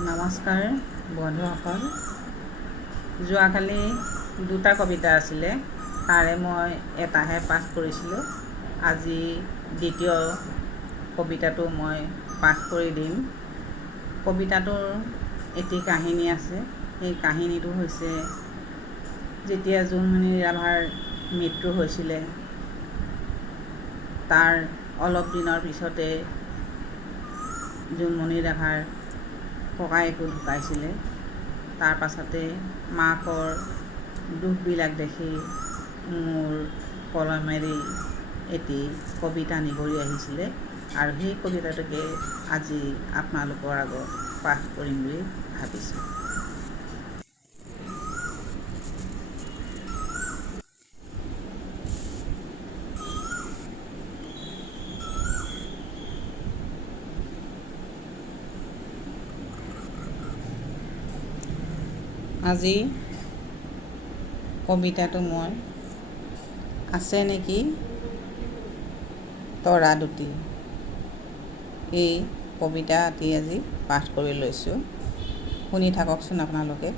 নমস্কাৰ বন্ধুসকল। যোৱাকালি দুটা কবিতা আছিলে, তাৰে মই এটাহে পাঠ কৰিছিলোঁ। আজি দ্বিতীয় কবিতাটো মই পাঠ কৰি দিম। কবিতাটোৰ এটি কাহিনী আছে। সেই কাহিনীটো হৈছে যেতিয়া জোনমণি ৰাভাৰ মৃত্যু হৈছিলে, তাৰ অলপ দিনৰ পিছতে জোনমণি ৰাভাৰ ককায়েকো ঢুকাইছিলে। তাৰ পাছতে মাকৰ দুখবিলাক দেখি মোৰ কলমেৰে এটি কবিতা নিগৰি আহিছিলে, আৰু সেই কবিতাটোকে আজি আপোনালোকৰ আগত পাঠ কৰিম বুলি ভাবিছোঁ। আজি কবিতাটো মই আছে নেকি তৰা দুটি, এই কবিতাটি আজি পাঠ কৰি লৈছোঁ। শুনি থাককচোন আপোনালোকে।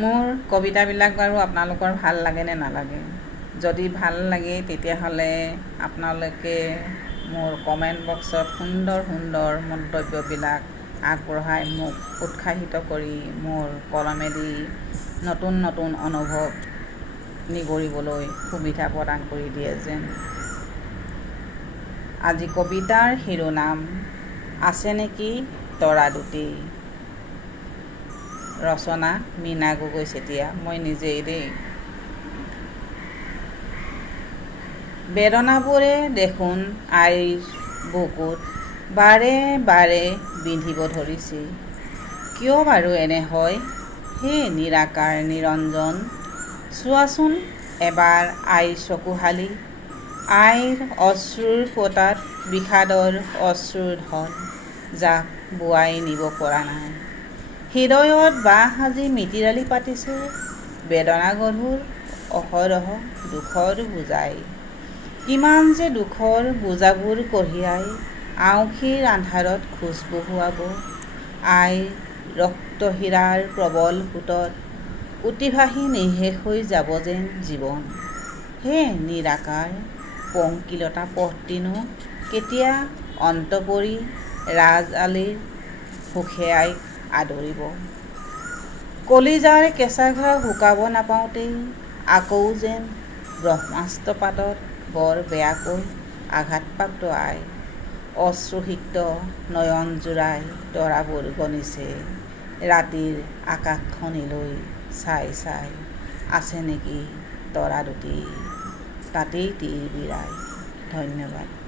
মোৰ কবিতাবিলাক বাৰু আপোনালোকৰ ভাল লাগে নে নালাগে? যদি ভাল লাগে তেতিয়াহ'লে আপোনালোকে মোৰ কমেণ্ট বক্সত সুন্দৰ সুন্দৰ মন্তব্যবিলাক আগবঢ়াই মোক উৎসাহিত কৰি মোৰ কলমেদি নতুন নতুন অনুভৱ নিগৰিবলৈ সুবিধা প্ৰদান কৰি দিয়ে যেন। আজি কবিতাৰ শিৰোনাম আছে নেকি তৰা দুটি। ৰচনা মীনা গগৈ চেতিয়া, মই নিজেই দেই। বেদনাবোৰে দেখোন আইৰ বুকুত বাৰে বাৰে বিন্ধিব ধৰিছে। কিয় বাৰু এনে হয় হে নিৰাকাৰ নিৰঞ্জন। চোৱাচোন এবাৰ আইৰ চকুহালি, আইৰ অশ্ৰুৰ ফোঁটাত বিষাদৰ অশ্ৰুৰ ঢল, যাক বোৱাই নিব পৰা নাই। হৃদয়ত বাঁহ সাজি মিতিৰালি পাতিছে বেদনা গধুৰ অহৰহ দুখৰ বোজাই। কিমান যে দুখৰ বোজাবোৰ কঢ়িয়াই আঁউসীৰ আন্ধাৰত খোজ বহুৱাব। আইৰ ৰক্তহীৰাৰ প্ৰবল সোঁতত উটি ভাহি নিঃশেষ হৈ যাব যেন জীৱন। হে নিৰাকাৰ পংকিলতা পথটিনো কেতিয়া অন্ত পৰি ৰাজ আলিৰ সুখে আইক আদৰিব। কলিজাৰ কেঁচা ঘাঁ শুকাব নাপাওঁতেই আকৌ যেন ব্ৰহ্মাস্ত্ৰ পাতত বৰ বেয়াকৈ আঘাতপ্ৰাপ্ত আই। অশ্ৰুসিক্ত নয়ন জোৰাই তৰাবোৰ গণিছে ৰাতিৰ আকাশখনিলৈ চাই চাই। আছে নেকি তৰা দুটি, তাতেই তিৰ বিৰাই। ধন্যবাদ।